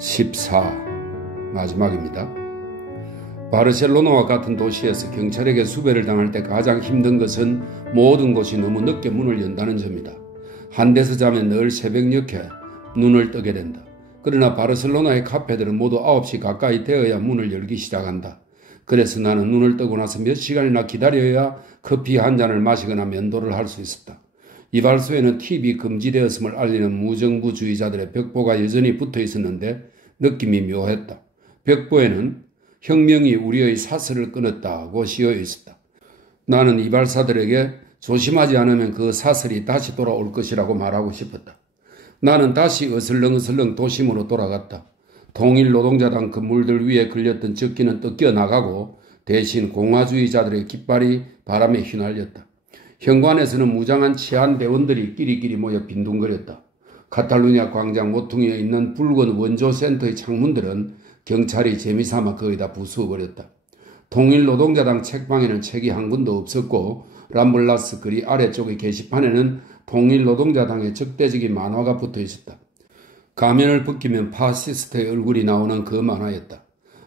14. 마지막입니다. 바르셀로나와 같은 도시에서 경찰에게 수배를 당할 때 가장 힘든 것은 모든 곳이 너무 늦게 문을 연다는 점이다. 한 데서 자면 늘 새벽녘에 눈을 뜨게 된다. 그러나 바르셀로나의 카페들은 모두 9시 가까이 되어야 문을 열기 시작한다. 그래서 나는 눈을 뜨고 나서 몇 시간이나 기다려야 커피 한 잔을 마시거나 면도를 할 수 있었다. 이발소에는 TV 금지되었음을 알리는 무정부주의자들의 벽보가 여전히 붙어 있었는데 느낌이 묘했다. 벽보에는 혁명이 우리의 사슬을 끊었다고 씌어 있었다. 나는 이발사들에게 조심하지 않으면 그 사슬이 다시 돌아올 것이라고 말하고 싶었다. 나는 다시 어슬렁어슬렁 도심으로 돌아갔다. 통일노동자당 건물들 위에 걸렸던 적기는 뜯겨 나가고 대신 공화주의자들의 깃발이 바람에 휘날렸다. 현관에서는 무장한 치안 대원들이 끼리끼리 모여 빈둥거렸다. 카탈루냐 광장 모퉁이에 있는 붉은 원조센터의 창문들은 경찰이 재미삼아 거의 다 부수어버렸다. 통일노동자당 책방에는 책이 한 권도 없었고 람블라스 거리 아래쪽의 게시판에는 통일노동자당의 적대적인 만화가 붙어 있었다. 가면을 벗기면 파시스트의 얼굴이 나오는 그 만화였다.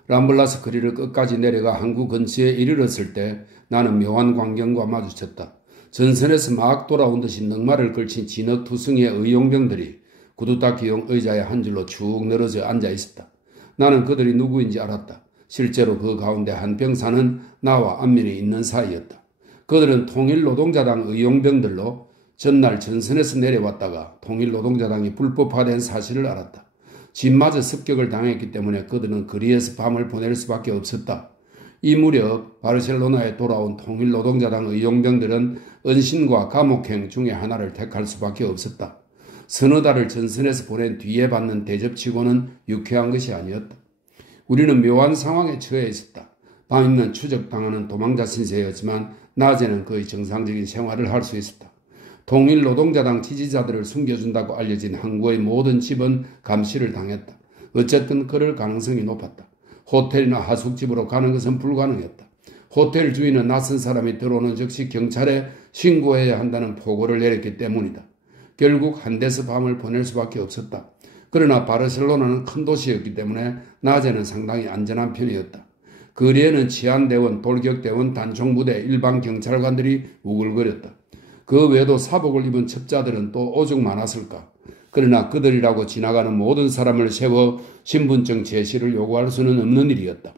람블라스 거리를 끝까지 내려가 항구 근처에 이르렀을 때 나는 묘한 광경과 마주쳤다. 전선에서 막 돌아온 듯이 넉마를 걸친 진흙투성이의 의용병들이 구두닦이용 의자에 한 줄로 쭉 늘어져 앉아 있었다. 나는 그들이 누구인지 알았다. 실제로 그 가운데 한 병사는 나와 안면에 있는 사이였다. 그들은 통일노동자당 의용병들로 전날 전선에서 내려왔다가 통일노동자당이 불법화된 사실을 알았다. 집마저 습격을 당했기 때문에 그들은 거리에서 밤을 보낼 수밖에 없었다. 이 무렵 바르셀로나에 돌아온 통일노동자당 의용병들은 은신과 감옥행 중에 하나를 택할 수밖에 없었다. 서너 달을 전선에서 보낸 뒤에 받는 대접치고는 유쾌한 것이 아니었다. 우리는 묘한 상황에 처해 있었다. 밤이면 추적당하는 도망자 신세였지만 낮에는 거의 정상적인 생활을 할 수 있었다. 통일노동자당 지지자들을 숨겨준다고 알려진 항구의 모든 집은 감시를 당했다. 어쨌든 그럴 가능성이 높았다. 호텔이나 하숙집으로 가는 것은 불가능했다. 호텔 주인은 낯선 사람이 들어오는 즉시 경찰에 신고해야 한다는 포고를 내렸기 때문이다. 결국 한 데서 밤을 보낼 수밖에 없었다. 그러나 바르셀로나는 큰 도시였기 때문에 낮에는 상당히 안전한 편이었다. 거리에는 치안대원, 돌격대원, 단총부대, 일반 경찰관들이 우글거렸다. 그 외에도 사복을 입은 첩자들은 또 오죽 많았을까. 그러나 그들이라고 지나가는 모든 사람을 세워 신분증 제시를 요구할 수는 없는 일이었다.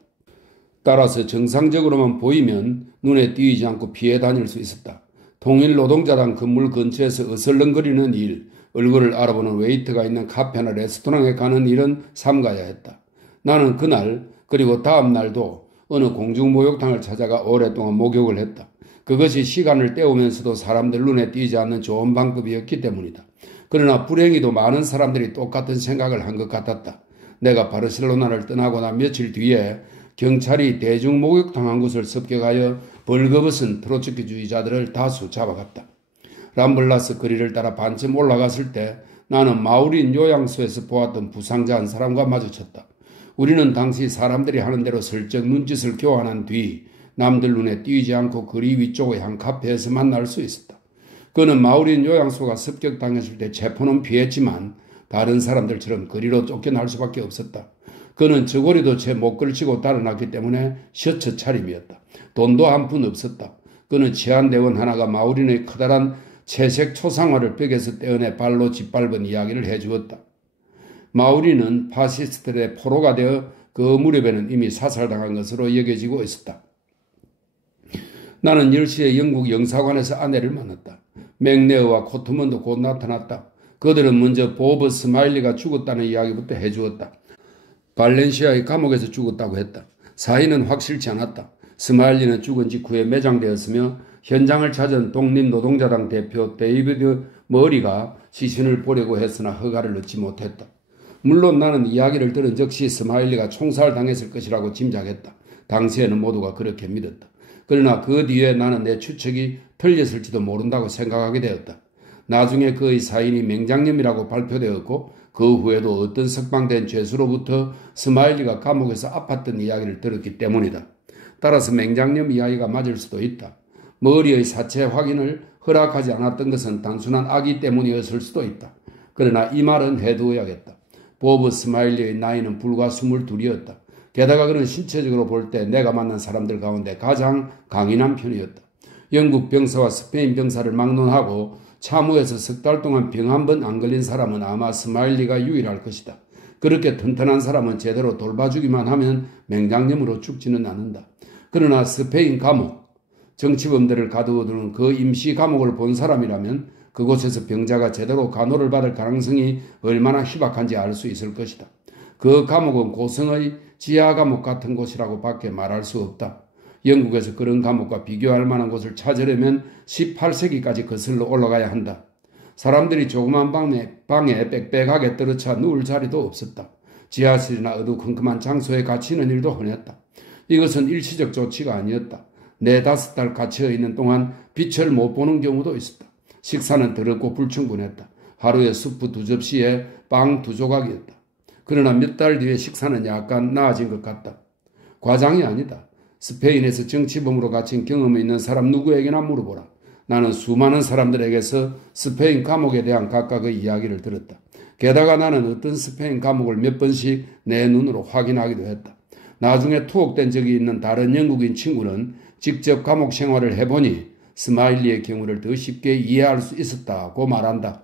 따라서 정상적으로만 보이면 눈에 띄지 않고 피해 다닐 수 있었다. 통일노동자당 건물 근처에서 어슬렁거리는 일, 얼굴을 알아보는 웨이터가 있는 카페나 레스토랑에 가는 일은 삼가야 했다. 나는 그날 그리고 다음 날도 어느 공중목욕탕을 찾아가 오랫동안 목욕을 했다. 그것이 시간을 때우면서도 사람들 눈에 띄지 않는 좋은 방법이었기 때문이다. 그러나 불행히도 많은 사람들이 똑같은 생각을 한 것 같았다. 내가 바르셀로나를 떠나고 난 며칠 뒤에 경찰이 대중목욕탕 한 곳을 습격하여 벌거벗은 트로츠키주의자들을 다수 잡아갔다. 람블라스 거리를 따라 반쯤 올라갔을 때 나는 마우린 요양소에서 보았던 부상자 한 사람과 마주쳤다. 우리는 당시 사람들이 하는 대로 슬쩍 눈짓을 교환한 뒤 남들 눈에 띄지 않고 거리 위쪽의 한 카페에서 만날 수 있었다. 그는 마우린 요양소가 습격당했을 때 체포는 피했지만 다른 사람들처럼 거리로 쫓겨날 수밖에 없었다. 그는 저고리도 채 못 걸치고 달아났기 때문에 셔츠 차림이었다. 돈도 한 푼 없었다. 그는 치안대원 하나가 마우린의 커다란 채색 초상화를 벽에서 떼어내 발로 짓밟은 이야기를 해주었다. 마우린은 파시스트들의 포로가 되어 그 무렵에는 이미 사살당한 것으로 여겨지고 있었다. 나는 10시에 영국 영사관에서 아내를 만났다. 맥네어와 코트먼도 곧 나타났다. 그들은 먼저 보브 스마일리가 죽었다는 이야기부터 해주었다. 발렌시아의 감옥에서 죽었다고 했다. 사인은 확실치 않았다. 스마일리는 죽은 직후에 매장되었으며 현장을 찾은 독립노동자당 대표 데이비드 머리가 시신을 보려고 했으나 허가를 얻지 못했다. 물론 나는 이야기를 들은 즉시 스마일리가 총살당했을 것이라고 짐작했다. 당시에는 모두가 그렇게 믿었다. 그러나 그 뒤에 나는 내 추측이 틀렸을지도 모른다고 생각하게 되었다. 나중에 그의 사인이 맹장염이라고 발표되었고 그 후에도 어떤 석방된 죄수로부터 스마일리가 감옥에서 아팠던 이야기를 들었기 때문이다. 따라서 맹장염 이야기가 맞을 수도 있다. 머리의 사체 확인을 허락하지 않았던 것은 단순한 악의 때문이었을 수도 있다. 그러나 이 말은 해두어야겠다. 보브 스마일리의 나이는 불과 22이었다. 게다가 그는 신체적으로 볼 때 내가 만난 사람들 가운데 가장 강인한 편이었다. 영국 병사와 스페인 병사를 막론하고 참호에서 석 달 동안 병 한 번 안 걸린 사람은 아마 스마일리가 유일할 것이다. 그렇게 튼튼한 사람은 제대로 돌봐주기만 하면 맹장염으로 죽지는 않는다. 그러나 스페인 감옥, 정치범들을 가두어두는 그 임시 감옥을 본 사람이라면 그곳에서 병자가 제대로 간호를 받을 가능성이 얼마나 희박한지 알 수 있을 것이다. 그 감옥은 고성의 지하 감옥 같은 곳이라고 밖에 말할 수 없다. 영국에서 그런 감옥과 비교할 만한 곳을 찾으려면 18세기까지 거슬러 올라가야 한다. 사람들이 조그만 방에 빽빽하게 떨어차 누울 자리도 없었다. 지하실이나 어두컴컴한 장소에 갇히는 일도 흔했다. 이것은 일시적 조치가 아니었다. 4-5달 갇혀 있는 동안 빛을 못 보는 경우도 있었다. 식사는 더럽고 불충분했다. 하루에 수프 2접시에 빵 2조각이었다. 그러나 몇 달 뒤에 식사는 약간 나아진 것 같다. 과장이 아니다. 스페인에서 정치범으로 갇힌 경험이 있는 사람 누구에게나 물어보라. 나는 수많은 사람들에게서 스페인 감옥에 대한 각각의 이야기를 들었다. 게다가 나는 어떤 스페인 감옥을 몇 번씩 내 눈으로 확인하기도 했다. 나중에 투옥된 적이 있는 다른 영국인 친구는 직접 감옥 생활을 해보니 스마일리의 경우를 더 쉽게 이해할 수 있었다고 말한다.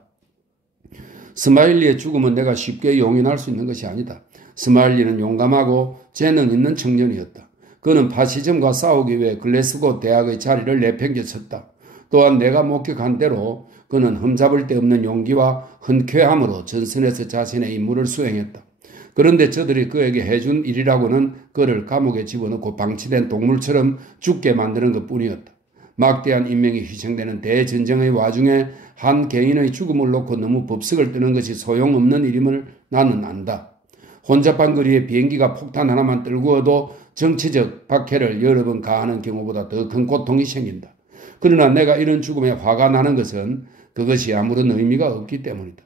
스마일리의 죽음은 내가 쉽게 용인할 수 있는 것이 아니다. 스마일리는 용감하고 재능 있는 청년이었다. 그는 파시즘과 싸우기 위해 글래스고 대학의 자리를 내팽개쳤다. 또한 내가 목격한 대로 그는 흠잡을 데 없는 용기와 흔쾌함으로 전선에서 자신의 임무를 수행했다. 그런데 저들이 그에게 해준 일이라고는 그를 감옥에 집어넣고 방치된 동물처럼 죽게 만드는 것뿐이었다. 막대한 인명이 희생되는 대전쟁의 와중에 한 개인의 죽음을 놓고 너무 법석을 뜨는 것이 소용없는 일임을 나는 안다. 혼잡한 거리에 비행기가 폭탄 하나만 떨구어도 정치적 박해를 여러 번 가하는 경우보다 더 큰 고통이 생긴다. 그러나 내가 이런 죽음에 화가 나는 것은 그것이 아무런 의미가 없기 때문이다.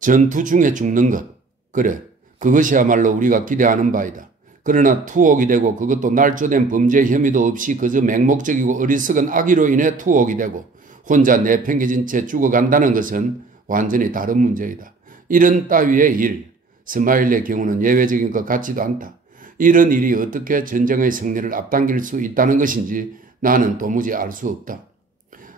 전투 중에 죽는 것, 그래, 그것이야말로 우리가 기대하는 바이다. 그러나 투옥이 되고 그것도 날조된 범죄 혐의도 없이 그저 맹목적이고 어리석은 악의로 인해 투옥이 되고 혼자 내팽개진 채 죽어간다는 것은 완전히 다른 문제이다. 이런 따위의 일, 스마일의 경우는 예외적인 것 같지도 않다. 이런 일이 어떻게 전쟁의 승리를 앞당길 수 있다는 것인지 나는 도무지 알 수 없다.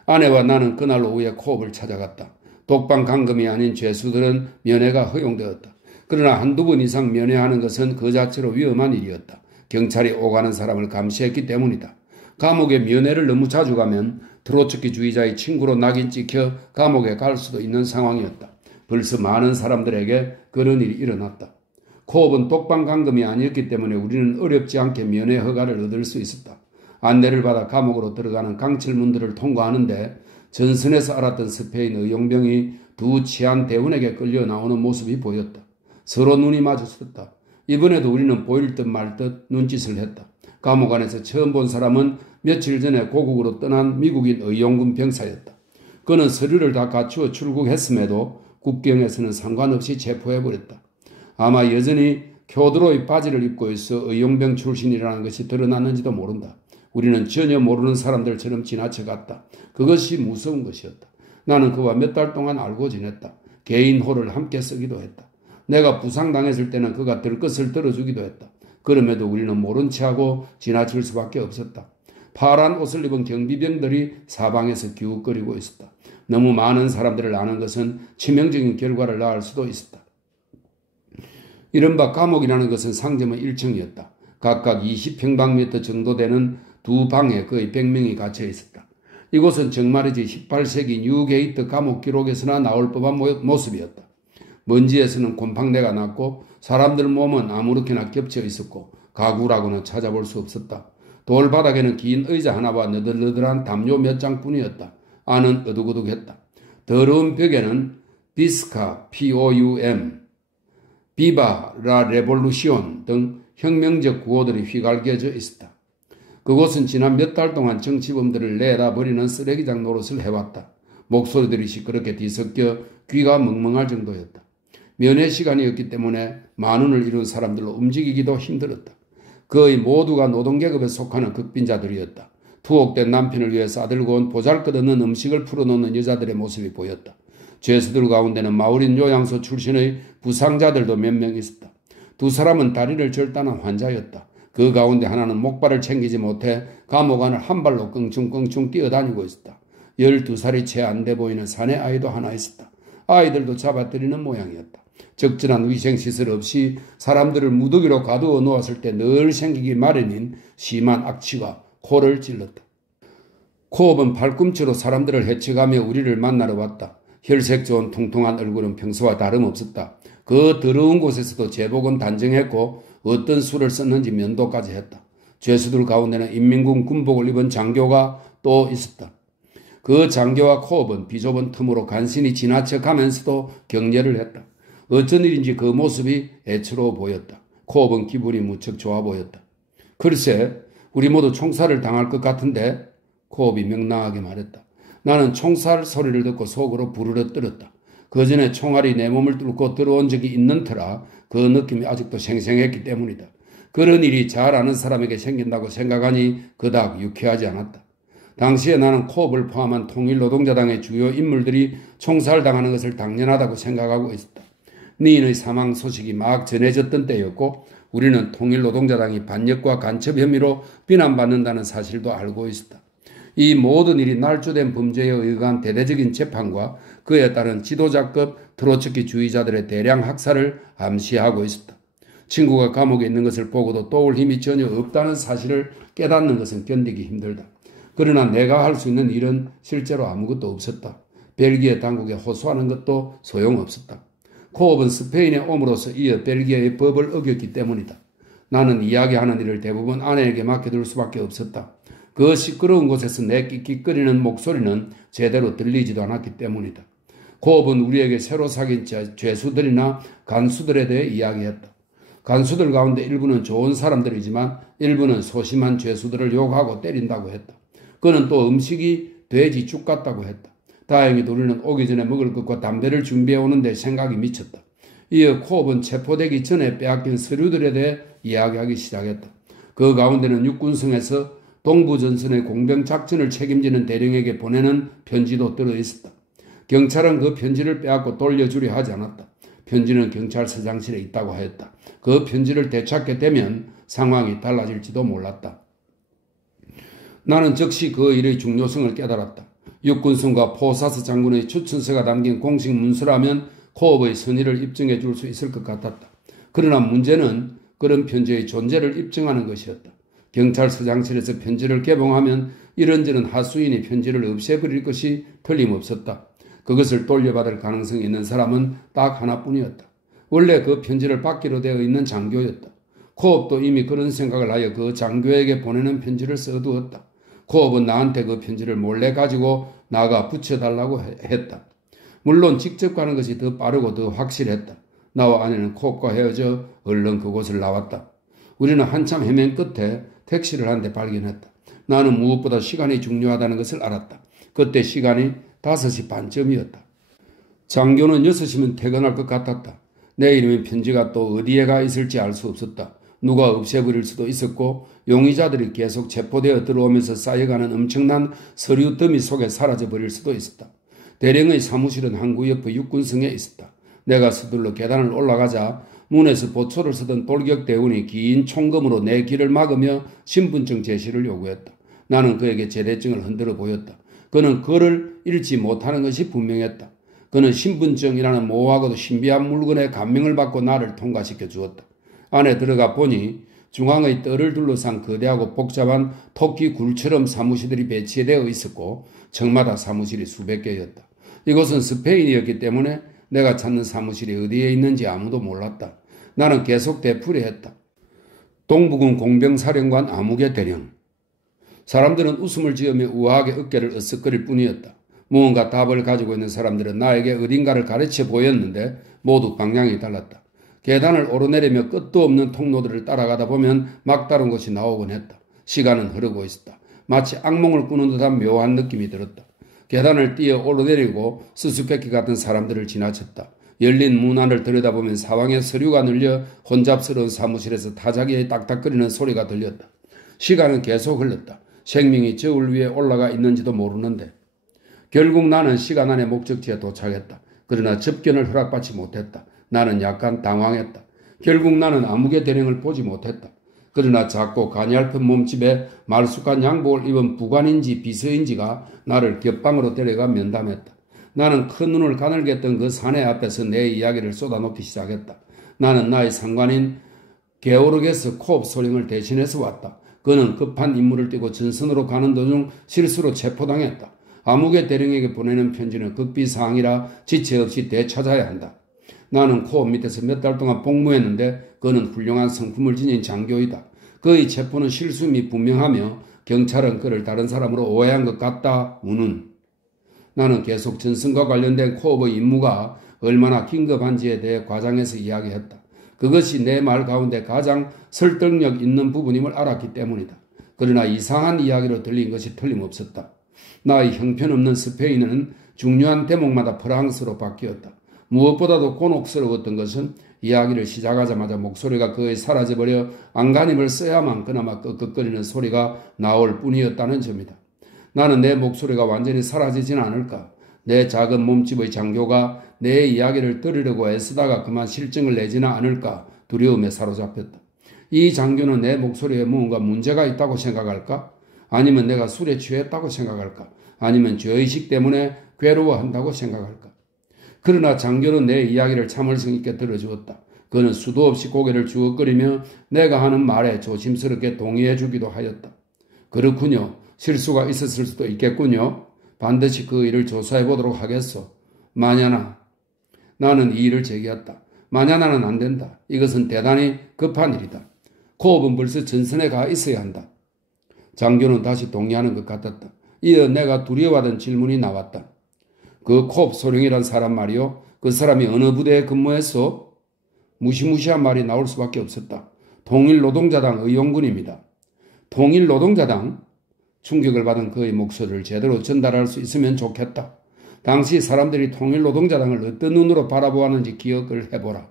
아내와 나는 그날 오후에 코업을 찾아갔다. 독방 감금이 아닌 죄수들은 면회가 허용되었다. 그러나 한두 번 이상 면회하는 것은 그 자체로 위험한 일이었다. 경찰이 오가는 사람을 감시했기 때문이다. 감옥에 면회를 너무 자주 가면 트로츠키주의자의 친구로 낙인 찍혀 감옥에 갈 수도 있는 상황이었다. 벌써 많은 사람들에게 그런 일이 일어났다. 코업은 독방 감금이 아니었기 때문에 우리는 어렵지 않게 면회 허가를 얻을 수 있었다. 안내를 받아 감옥으로 들어가는 강철문들을 통과하는데 전선에서 알았던 스페인 의용병이 두 치안 대원에게 끌려 나오는 모습이 보였다. 서로 눈이 마주쳤다. 이번에도 우리는 보일 듯 말 듯 눈짓을 했다. 감옥 안에서 처음 본 사람은 며칠 전에 고국으로 떠난 미국인 의용군 병사였다. 그는 서류를 다 갖추어 출국했음에도 국경에서는 상관없이 체포해버렸다. 아마 여전히 큐드로이 바지를 입고 있어 의용병 출신이라는 것이 드러났는지도 모른다. 우리는 전혀 모르는 사람들처럼 지나쳐갔다. 그것이 무서운 것이었다. 나는 그와 몇 달 동안 알고 지냈다. 개인호를 함께 쓰기도 했다. 내가 부상당했을 때는 그가 들 것을 들어주기도 했다. 그럼에도 우리는 모른 체하고 지나칠 수밖에 없었다. 파란 옷을 입은 경비병들이 사방에서 기웃거리고 있었다. 너무 많은 사람들을 아는 것은 치명적인 결과를 낳을 수도 있었다. 이른바 감옥이라는 것은 상점은 1층이었다. 각각 20평방미터 정도 되는 두 방에 거의 100명이 갇혀 있었다. 이곳은 정말이지 18세기 뉴게이트 감옥 기록에서나 나올 법한 모습이었다. 먼지에서는 곰팡내가 났고 사람들 몸은 아무렇게나 겹쳐 있었고 가구라고는 찾아볼 수 없었다. 돌바닥에는 긴 의자 하나와 너덜너덜한 담요 몇 장뿐이었다. 안은 어둑어둑했다. 더러운 벽에는 비스카, POUM, 비바, 라 레볼루시온 등 혁명적 구호들이 휘갈겨져 있었다. 그곳은 지난 몇 달 동안 정치범들을 내다 버리는 쓰레기장 노릇을 해왔다. 목소리들이 시끄럽게 뒤섞여 귀가 멍멍할 정도였다. 면회 시간이었기 때문에 만원을 이룬 사람들로 움직이기도 힘들었다. 거의 모두가 노동계급에 속하는 극빈자들이었다. 투옥된 남편을 위해 싸들고 온 보잘것없는 음식을 풀어놓는 여자들의 모습이 보였다. 죄수들 가운데는 마을인 요양소 출신의 부상자들도 몇 명 있었다. 두 사람은 다리를 절단한 환자였다. 그 가운데 하나는 목발을 챙기지 못해 감옥 안을 한 발로 끙충끙충 뛰어다니고 있었다. 12살이 채 안 돼 보이는 사내 아이도 하나 있었다. 아이들도 잡아들이는 모양이었다. 적절한 위생시설 없이 사람들을 무더기로 가두어 놓았을 때 늘 생기기 마련인 심한 악취가 코를 찔렀다. 코업은 팔꿈치로 사람들을 헤쳐가며 우리를 만나러 왔다. 혈색 좋은 퉁퉁한 얼굴은 평소와 다름없었다. 그 더러운 곳에서도 제복은 단정했고 어떤 수를 썼는지 면도까지 했다. 죄수들 가운데는 인민군 군복을 입은 장교가 또 있었다. 그 장교와 코업은 비좁은 틈으로 간신히 지나쳐 가면서도 격려를 했다. 어쩐 일인지 그 모습이 애처로워 보였다. 코업은 기분이 무척 좋아 보였다. 글쎄, 우리 모두 총살을 당할 것 같은데? 코업이 명랑하게 말했다. 나는 총살 소리를 듣고 속으로 부르르 떨었다. 그 전에 총알이 내 몸을 뚫고 들어온 적이 있는 터라 그 느낌이 아직도 생생했기 때문이다. 그런 일이 잘 아는 사람에게 생긴다고 생각하니 그닥 유쾌하지 않았다. 당시에 나는 코업을 포함한 통일노동자당의 주요 인물들이 총살당하는 것을 당연하다고 생각하고 있었다. 니인의 사망 소식이 막 전해졌던 때였고 우리는 통일노동자당이 반역과 간첩 혐의로 비난받는다는 사실도 알고 있었다. 이 모든 일이 날조된 범죄에 의한 대대적인 재판과 그에 따른 지도자급 트로츠키 주의자들의 대량 학살을 암시하고 있었다. 친구가 감옥에 있는 것을 보고도 도울 힘이 전혀 없다는 사실을 깨닫는 것은 견디기 힘들다. 그러나 내가 할 수 있는 일은 실제로 아무것도 없었다. 벨기에 당국에 호소하는 것도 소용없었다. 코업은 스페인에 옴으로써 이어 벨기에의 법을 어겼기 때문이다. 나는 이야기하는 일을 대부분 아내에게 맡겨둘 수밖에 없었다. 그 시끄러운 곳에서 내 끽끽거리는 목소리는 제대로 들리지도 않았기 때문이다. 코업은 우리에게 새로 사귄 죄수들이나 간수들에 대해 이야기했다. 간수들 가운데 일부는 좋은 사람들이지만 일부는 소심한 죄수들을 욕하고 때린다고 했다. 그는 또 음식이 돼지 죽 같다고 했다. 다행히도 우리는 오기 전에 먹을 것과 담배를 준비해 오는데 생각이 미쳤다. 이어 코업은 체포되기 전에 빼앗긴 서류들에 대해 이야기하기 시작했다. 그 가운데는 육군성에서 동부전선의 공병작전을 책임지는 대령에게 보내는 편지도 들어있었다. 경찰은 그 편지를 빼앗고 돌려주려 하지 않았다. 편지는 경찰서장실에 있다고 하였다. 그 편지를 되찾게 되면 상황이 달라질지도 몰랐다. 나는 즉시 그 일의 중요성을 깨달았다. 육군성과 포사스 장군의 추천서가 담긴 공식 문서라면 코업의 선의를 입증해 줄 수 있을 것 같았다. 그러나 문제는 그런 편지의 존재를 입증하는 것이었다. 경찰서장실에서 편지를 개봉하면 이런저런 하수인이 편지를 없애버릴 것이 틀림없었다. 그것을 돌려받을 가능성이 있는 사람은 딱 하나뿐이었다. 원래 그 편지를 받기로 되어 있는 장교였다. 코업도 이미 그런 생각을 하여 그 장교에게 보내는 편지를 써두었다. 코업은 나한테 그 편지를 몰래 가지고 나가 붙여달라고 했다. 물론 직접 가는 것이 더 빠르고 더 확실했다. 나와 아내는 코업과 헤어져 얼른 그곳을 나왔다. 우리는 한참 헤맨 끝에 택시를 한 대 발견했다. 나는 무엇보다 시간이 중요하다는 것을 알았다. 그때 시간이 5시 반쯤이었다. 장교는 6시면 퇴근할 것 같았다. 내일이면 편지가 또 어디에 가 있을지 알 수 없었다. 누가 없애버릴 수도 있었고 용의자들이 계속 체포되어 들어오면서 쌓여가는 엄청난 서류 더미 속에 사라져버릴 수도 있었다. 대령의 사무실은 항구 옆의 육군성에 있었다. 내가 서둘러 계단을 올라가자 문에서 보초를 쓰던 돌격 대원이 긴 총검으로 내 길을 막으며 신분증 제시를 요구했다. 나는 그에게 제대증을 흔들어 보였다. 그는 글을 읽지 못하는 것이 분명했다. 그는 신분증이라는 모호하고도 신비한 물건의 감명을 받고 나를 통과시켜 주었다. 안에 들어가 보니 중앙의 뜰을 둘러싼 거대하고 복잡한 토끼 굴처럼 사무실들이 배치되어 있었고 층마다 사무실이 수백 개였다. 이곳은 스페인이었기 때문에 내가 찾는 사무실이 어디에 있는지 아무도 몰랐다. 나는 계속 되풀이했다. 동부군 공병사령관 아무개 대령. 사람들은 웃음을 지으며 우아하게 어깨를 으쓱거릴 뿐이었다. 무언가 답을 가지고 있는 사람들은 나에게 어딘가를 가르쳐 보였는데 모두 방향이 달랐다. 계단을 오르내리며 끝도 없는 통로들을 따라가다 보면 막다른 곳이 나오곤 했다. 시간은 흐르고 있었다. 마치 악몽을 꾸는 듯한 묘한 느낌이 들었다. 계단을 뛰어 오르내리고 수수께끼 같은 사람들을 지나쳤다. 열린 문 안을 들여다보면 사방에 서류가 늘려 혼잡스러운 사무실에서 타자기의 딱딱거리는 소리가 들렸다. 시간은 계속 흘렀다. 생명이 저울 위에 올라가 있는지도 모르는데 결국 나는 시간 안에 목적지에 도착했다. 그러나 접견을 허락받지 못했다. 나는 약간 당황했다. 결국 나는 아무개 대령을 보지 못했다. 그러나 작고 가냘픈 몸집에 말쑥한 양복을 입은 부관인지 비서인지가 나를 곁방으로 데려가 면담했다. 나는 큰 눈을 가늘게 뜬 그 사내 앞에서 내 이야기를 쏟아놓기 시작했다. 나는 나의 상관인 게오르게스 코업 소령을 대신해서 왔다. 그는 급한 임무를 띠고 전선으로 가는 도중 실수로 체포당했다. 아무개 대령에게 보내는 편지는 극비사항이라 지체 없이 되찾아야 한다. 나는 코업 밑에서 몇 달 동안 복무했는데 그는 훌륭한 성품을 지닌 장교이다. 그의 체포는 실수임이 분명하며 경찰은 그를 다른 사람으로 오해한 것 같다. 나는 계속 전선과 관련된 코업의 임무가 얼마나 긴급한지에 대해 과장해서 이야기했다. 그것이 내 말 가운데 가장 설득력 있는 부분임을 알았기 때문이다. 그러나 이상한 이야기로 들린 것이 틀림없었다. 나의 형편없는 스페인은 중요한 대목마다 프랑스로 바뀌었다. 무엇보다도 곤혹스러웠던 것은 이야기를 시작하자마자 목소리가 거의 사라져버려 안간힘을 써야만 그나마 끄끄거리는 소리가 나올 뿐이었다는 점이다. 나는 내 목소리가 완전히 사라지진 않을까? 내 작은 몸집의 장교가 내 이야기를 들으려고 애쓰다가 그만 실증을 내지는 않을까? 두려움에 사로잡혔다. 이 장교는 내 목소리에 무언가 문제가 있다고 생각할까? 아니면 내가 술에 취했다고 생각할까? 아니면 죄의식 때문에 괴로워한다고 생각할까? 그러나 장교는 내 이야기를 참을성 있게 들어주었다. 그는 수도 없이 고개를 주걱거리며 내가 하는 말에 조심스럽게 동의해 주기도 하였다. 그렇군요. 실수가 있었을 수도 있겠군요. 반드시 그 일을 조사해 보도록 하겠소. 마냐나. 나는 이 일을 제기했다. 마냐나는 안 된다. 이것은 대단히 급한 일이다. 코업은 벌써 전선에 가 있어야 한다. 장교는 다시 동의하는 것 같았다. 이어 내가 두려워하던 질문이 나왔다. 그 코업 소령이란 사람 말이요. 그 사람이 어느 부대에 근무했소? 무시무시한 말이 나올 수밖에 없었다. 통일노동자당 의용군입니다. 통일노동자당? 충격을 받은 그의 목소리를 제대로 전달할 수 있으면 좋겠다. 당시 사람들이 통일노동자당을 어떤 눈으로 바라보았는지 기억을 해보라.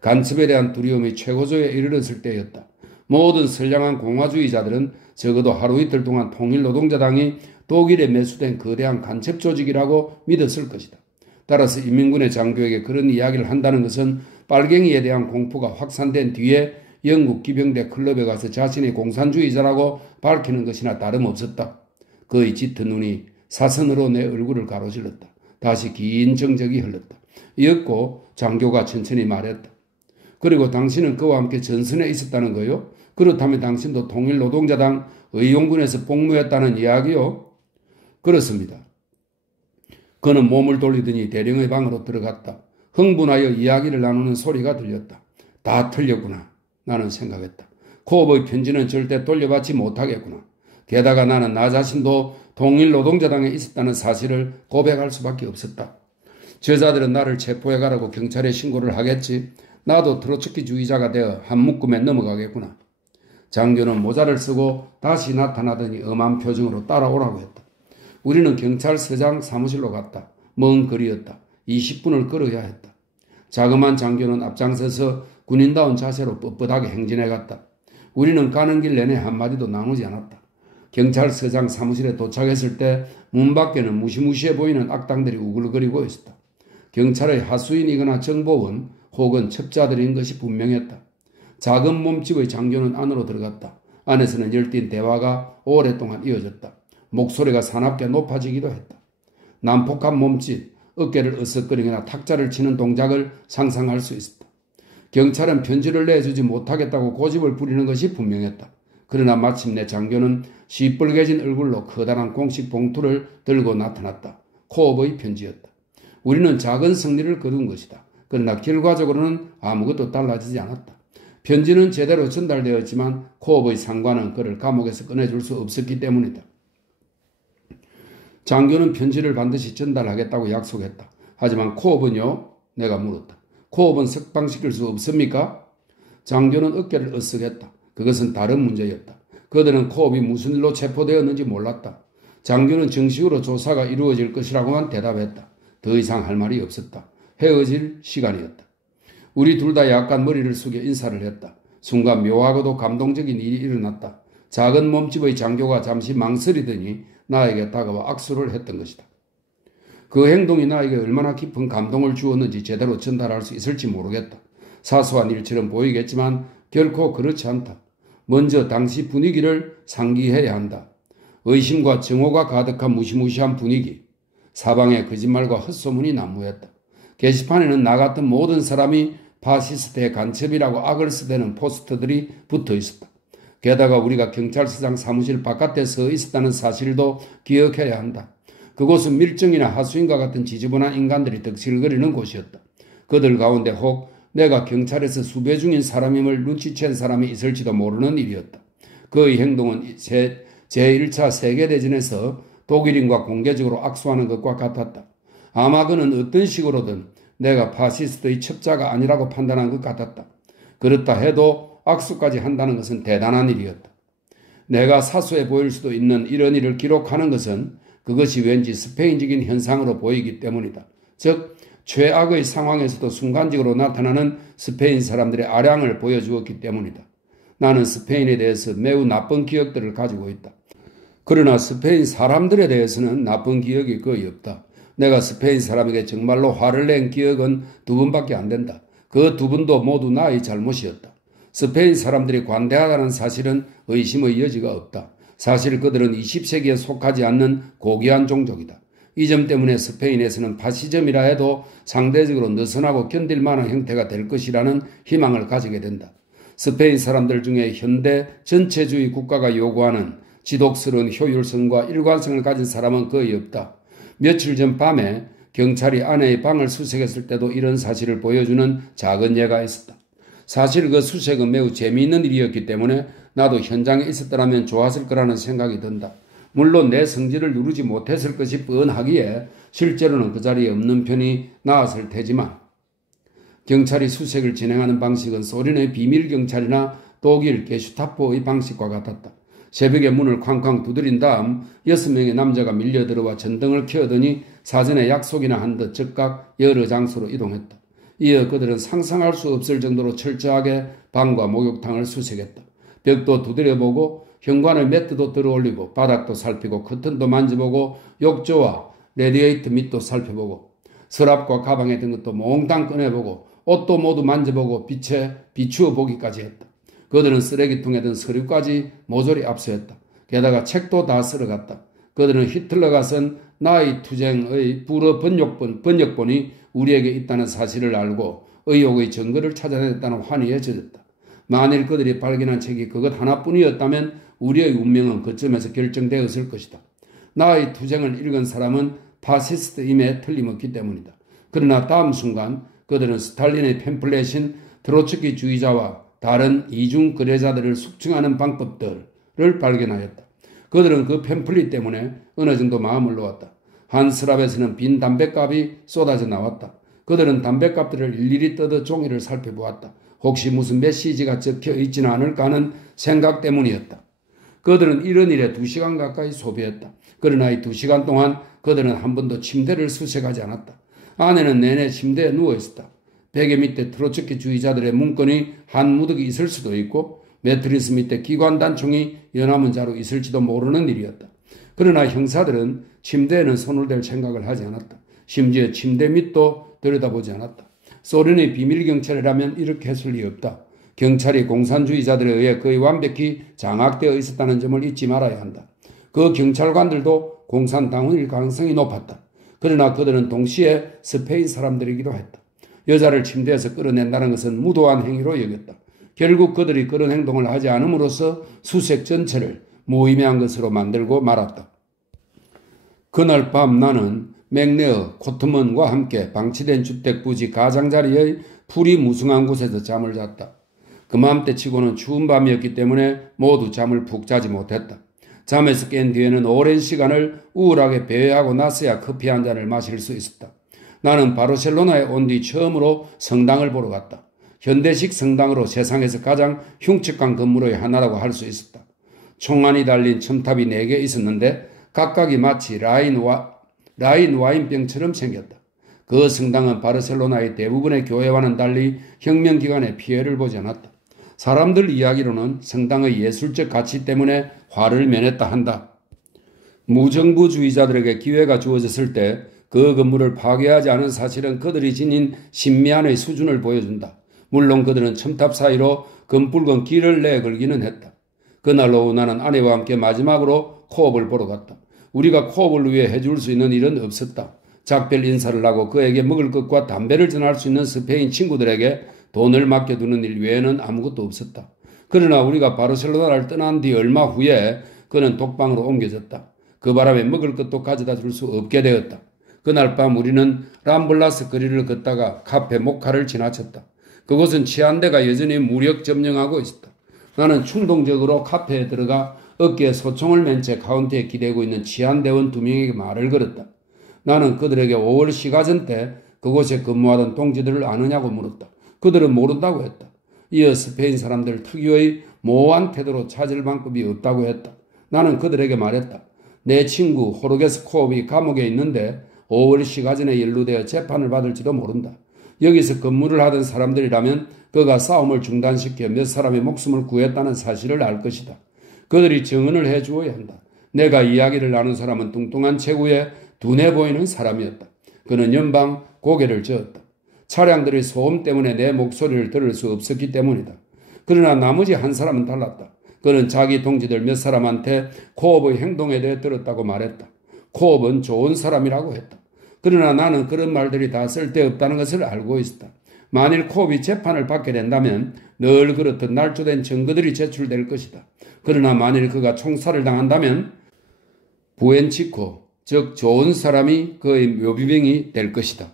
간첩에 대한 두려움이 최고조에 이르렀을 때였다. 모든 선량한 공화주의자들은 적어도 하루 이틀 동안 통일노동자당이 독일에 매수된 거대한 간첩 조직이라고 믿었을 것이다. 따라서 인민군의 장교에게 그런 이야기를 한다는 것은 빨갱이에 대한 공포가 확산된 뒤에 영국 기병대 클럽에 가서 자신이 공산주의자라고 밝히는 것이나 다름없었다. 그의 짙은 눈이 사선으로 내 얼굴을 가로질렀다. 다시 긴 정적이 흘렀다. 이었고 장교가 천천히 말했다. 그리고 당신은 그와 함께 전선에 있었다는 거요? 그렇다면 당신도 통일노동자당 의용군에서 복무했다는 이야기요? 그렇습니다. 그는 몸을 돌리더니 대령의 방으로 들어갔다. 흥분하여 이야기를 나누는 소리가 들렸다. 다 틀렸구나. 나는 생각했다. 코업의 편지는 절대 돌려받지 못하겠구나. 게다가 나는 나 자신도 통일노동자당에 있었다는 사실을 고백할 수밖에 없었다. 저자들은 나를 체포해가라고 경찰에 신고를 하겠지. 나도 트로츠키주의자가 되어 한 묶음에 넘어가겠구나. 장교는 모자를 쓰고 다시 나타나더니 엄한 표정으로 따라오라고 했다. 우리는 경찰서장 사무실로 갔다. 먼 거리였다. 20분을 걸어야 했다. 자그마한 장교는 앞장서서 군인다운 자세로 뻣뻣하게 행진해갔다. 우리는 가는 길 내내 한마디도 나누지 않았다. 경찰서장 사무실에 도착했을 때 문 밖에는 무시무시해 보이는 악당들이 우글거리고 있었다. 경찰의 하수인이거나 정보원 혹은 첩자들인 것이 분명했다. 작은 몸집의 장교는 안으로 들어갔다. 안에서는 열띤 대화가 오랫동안 이어졌다. 목소리가 사납게 높아지기도 했다. 난폭한 몸짓, 어깨를 으쓱거리거나 탁자를 치는 동작을 상상할 수 있었다. 경찰은 편지를 내주지 못하겠다고 고집을 부리는 것이 분명했다. 그러나 마침내 장교는 시뻘개진 얼굴로 커다란 공식 봉투를 들고 나타났다. 코업의 편지였다. 우리는 작은 승리를 거둔 것이다. 그러나 결과적으로는 아무것도 달라지지 않았다. 편지는 제대로 전달되었지만 코업의 상관은 그를 감옥에서 꺼내줄 수 없었기 때문이다. 장교는 편지를 반드시 전달하겠다고 약속했다. 하지만 코업은요? 내가 물었다. 코업은 석방시킬 수 없습니까? 장교는 어깨를 으쓱했다. 그것은 다른 문제였다. 그들은 코업이 무슨 일로 체포되었는지 몰랐다. 장교는 정식으로 조사가 이루어질 것이라고만 대답했다. 더 이상 할 말이 없었다. 헤어질 시간이었다. 우리 둘 다 약간 머리를 숙여 인사를 했다. 순간 묘하고도 감동적인 일이 일어났다. 작은 몸집의 장교가 잠시 망설이더니 나에게 다가와 악수를 했던 것이다. 그 행동이 나에게 얼마나 깊은 감동을 주었는지 제대로 전달할 수 있을지 모르겠다. 사소한 일처럼 보이겠지만 결코 그렇지 않다. 먼저 당시 분위기를 상기해야 한다. 의심과 증오가 가득한 무시무시한 분위기. 사방에 거짓말과 헛소문이 난무했다. 게시판에는 나 같은 모든 사람이 파시스트의 간첩이라고 악을 쓰대는 포스터들이 붙어 있었다. 게다가 우리가 경찰서장 사무실 바깥에 서 있었다는 사실도 기억해야 한다. 그곳은 밀정이나 하수인과 같은 지저분한 인간들이 덕실거리는 곳이었다. 그들 가운데 혹 내가 경찰에서 수배 중인 사람임을 눈치챈 사람이 있을지도 모르는 일이었다. 그의 행동은 제1차 세계대전에서 독일인과 공개적으로 악수하는 것과 같았다. 아마 그는 어떤 식으로든 내가 파시스트의 첩자가 아니라고 판단한 것 같았다. 그렇다 해도 악수까지 한다는 것은 대단한 일이었다. 내가 사소해 보일 수도 있는 이런 일을 기록하는 것은 그것이 왠지 스페인적인 현상으로 보이기 때문이다. 즉 최악의 상황에서도 순간적으로 나타나는 스페인 사람들의 아량을 보여주었기 때문이다. 나는 스페인에 대해서 매우 나쁜 기억들을 가지고 있다. 그러나 스페인 사람들에 대해서는 나쁜 기억이 거의 없다. 내가 스페인 사람에게 정말로 화를 낸 기억은 2번밖에 안 된다. 그 2분도 모두 나의 잘못이었다. 스페인 사람들이 관대하다는 사실은 의심의 여지가 없다. 사실 그들은 20세기에 속하지 않는 고귀한 종족이다. 이 점 때문에 스페인에서는 파시즘이라 해도 상대적으로 느슨하고 견딜 만한 형태가 될 것이라는 희망을 가지게 된다. 스페인 사람들 중에 현대 전체주의 국가가 요구하는 지독스러운 효율성과 일관성을 가진 사람은 거의 없다. 며칠 전 밤에 경찰이 아내의 방을 수색했을 때도 이런 사실을 보여주는 작은 예가 있었다. 사실 그 수색은 매우 재미있는 일이었기 때문에 나도 현장에 있었더라면 좋았을 거라는 생각이 든다. 물론 내 성질을 누르지 못했을 것이 뻔하기에 실제로는 그 자리에 없는 편이 나았을 테지만 경찰이 수색을 진행하는 방식은 소련의 비밀경찰이나 독일 게슈타포의 방식과 같았다. 새벽에 문을 쾅쾅 두드린 다음 6명의 남자가 밀려들어와 전등을 켜더니 사전에 약속이나 한 듯 즉각 여러 장소로 이동했다. 이어 그들은 상상할 수 없을 정도로 철저하게 방과 목욕탕을 수색했다. 벽도 두드려보고 현관의 매트도 들어올리고 바닥도 살피고 커튼도 만져보고 욕조와 레디에이터 밑도 살펴보고 서랍과 가방에 든 것도 몽땅 꺼내보고 옷도 모두 만져보고 빛에 비추어 보기까지 했다. 그들은 쓰레기통에 든 서류까지 모조리 압수했다. 게다가 책도 다 쓸어갔다. 그들은 히틀러가 쓴 나의 투쟁의 불어 번역본이 우리에게 있다는 사실을 알고 의혹의 증거를 찾아냈다는 환희에 젖었다. 만일 그들이 발견한 책이 그것 하나뿐이었다면 우리의 운명은 그쯤에서 결정되었을 것이다. 나의 투쟁을 읽은 사람은 파시스트임에 틀림없기 때문이다. 그러나 다음 순간 그들은 스탈린의 팸플렛인 트로츠키주의자와 다른 이중 거래자들을 숙청하는 방법들을 발견하였다. 그들은 그 팸플릿 때문에 어느 정도 마음을 놓았다. 한 서랍에서는 빈 담뱃갑이 쏟아져 나왔다. 그들은 담뱃갑들을 일일이 뜯어 종이를 살펴보았다. 혹시 무슨 메시지가 적혀 있지는 않을까 하는 생각 때문이었다. 그들은 이런 일에 2시간 가까이 소비했다. 그러나 이 2시간 동안 그들은 한 번도 침대를 수색하지 않았다. 아내는 내내 침대에 누워있었다. 베개 밑에 트로츠키주의자들의 문건이 한 무더기 있을 수도 있고 매트리스 밑에 기관단총이 연화문 자루 있을지도 모르는 일이었다. 그러나 형사들은 침대에는 손을 댈 생각을 하지 않았다. 심지어 침대 밑도 들여다보지 않았다. 소련의 비밀경찰이라면 이렇게 했을 리 없다. 경찰이 공산주의자들에 의해 거의 완벽히 장악되어 있었다는 점을 잊지 말아야 한다. 그 경찰관들도 공산당원일 가능성이 높았다. 그러나 그들은 동시에 스페인 사람들이기도 했다. 여자를 침대에서 끌어낸다는 것은 무도한 행위로 여겼다. 결국 그들이 그런 행동을 하지 않음으로써 수색 전체를 무의미한 것으로 만들고 말았다. 그날 밤 나는 맥네어, 코트먼과 함께 방치된 주택 부지 가장자리의 풀이 무성한 곳에서 잠을 잤다. 그맘때 치고는 추운 밤이었기 때문에 모두 잠을 푹 자지 못했다. 잠에서 깬 뒤에는 오랜 시간을 우울하게 배회하고 나서야 커피 한 잔을 마실 수 있었다. 나는 바르셀로나에 온 뒤 처음으로 성당을 보러 갔다. 현대식 성당으로 세상에서 가장 흉측한 건물의 하나라고 할 수 있었다. 총안이 달린 첨탑이 4개 있었는데 각각이 마치 라인 와인병처럼 생겼다. 그 성당은 바르셀로나의 대부분의 교회와는 달리 혁명 기간에 피해를 보지 않았다. 사람들 이야기로는 성당의 예술적 가치 때문에 화를 면했다 한다. 무정부주의자들에게 기회가 주어졌을 때 그 건물을 파괴하지 않은 사실은 그들이 지닌 신미안의 수준을 보여준다. 물론 그들은 첨탑 사이로 검붉은 길을 내걸기는 했다. 그날 오후 나는 아내와 함께 마지막으로 코업을 보러 갔다. 우리가 코업을 위해 해줄 수 있는 일은 없었다. 작별 인사를 하고 그에게 먹을 것과 담배를 전할 수 있는 스페인 친구들에게 돈을 맡겨두는 일 외에는 아무것도 없었다. 그러나 우리가 바르셀로나를 떠난 뒤 얼마 후에 그는 독방으로 옮겨졌다. 그 바람에 먹을 것도 가져다 줄 수 없게 되었다. 그날 밤 우리는 람블라스 거리를 걷다가 카페 모카를 지나쳤다. 그곳은 치안대가 여전히 무력 점령하고 있었다. 나는 충동적으로 카페에 들어가 어깨에 소총을 맨 채 카운터에 기대고 있는 치안대원 2명에게 말을 걸었다. 나는 그들에게 5월 시가전 때 그곳에 근무하던 동지들을 아느냐고 물었다. 그들은 모른다고 했다. 이어 스페인 사람들 특유의 모호한 태도로 찾을 방법이 없다고 했다. 나는 그들에게 말했다. 내 친구 호르게스 코업이 감옥에 있는데 5월 시가전에 연루되어 재판을 받을지도 모른다. 여기서 근무를 하던 사람들이라면 그가 싸움을 중단시켜 몇 사람의 목숨을 구했다는 사실을 알 것이다. 그들이 증언을 해주어야 한다. 내가 이야기를 나눈 사람은 뚱뚱한 체구에 둔해 보이는 사람이었다. 그는 연방 고개를 저었다. 차량들의 소음 때문에 내 목소리를 들을 수 없었기 때문이다. 그러나 나머지 한 사람은 달랐다. 그는 자기 동지들 몇 사람한테 코업의 행동에 대해 들었다고 말했다. 코업은 좋은 사람이라고 했다. 그러나 나는 그런 말들이 다 쓸데없다는 것을 알고 있었다. 만일 코업이 재판을 받게 된다면 늘 그렇듯 날조된 증거들이 제출될 것이다. 그러나 만일 그가 총살을 당한다면 부엔치코, 즉 좋은 사람이 그의 묘비병이 될 것이다.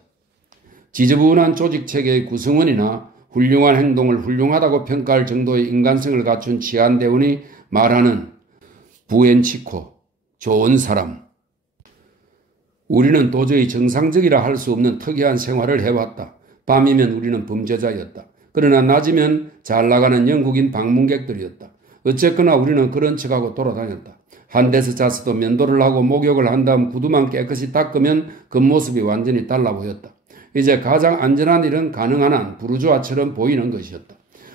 지저분한 조직체계의 구성원이나 훌륭한 행동을 훌륭하다고 평가할 정도의 인간성을 갖춘 치안대원이 말하는 부엔치코, 좋은 사람. 우리는 도저히 정상적이라 할 수 없는 특이한 생활을 해왔다. 밤이면 우리는 범죄자였다. 그러나 낮이면 잘 나가는 영국인 방문객들이었다. 어쨌거나 우리는 그런 척하고 돌아다녔다. 한 데서 자서도 면도를 하고 목욕을 한 다음 구두만 깨끗이 닦으면 겉모습이 완전히 달라 보였다. 이제 가장 안전한 일은 가능한 한 부르주아처럼 보이는 것이었다.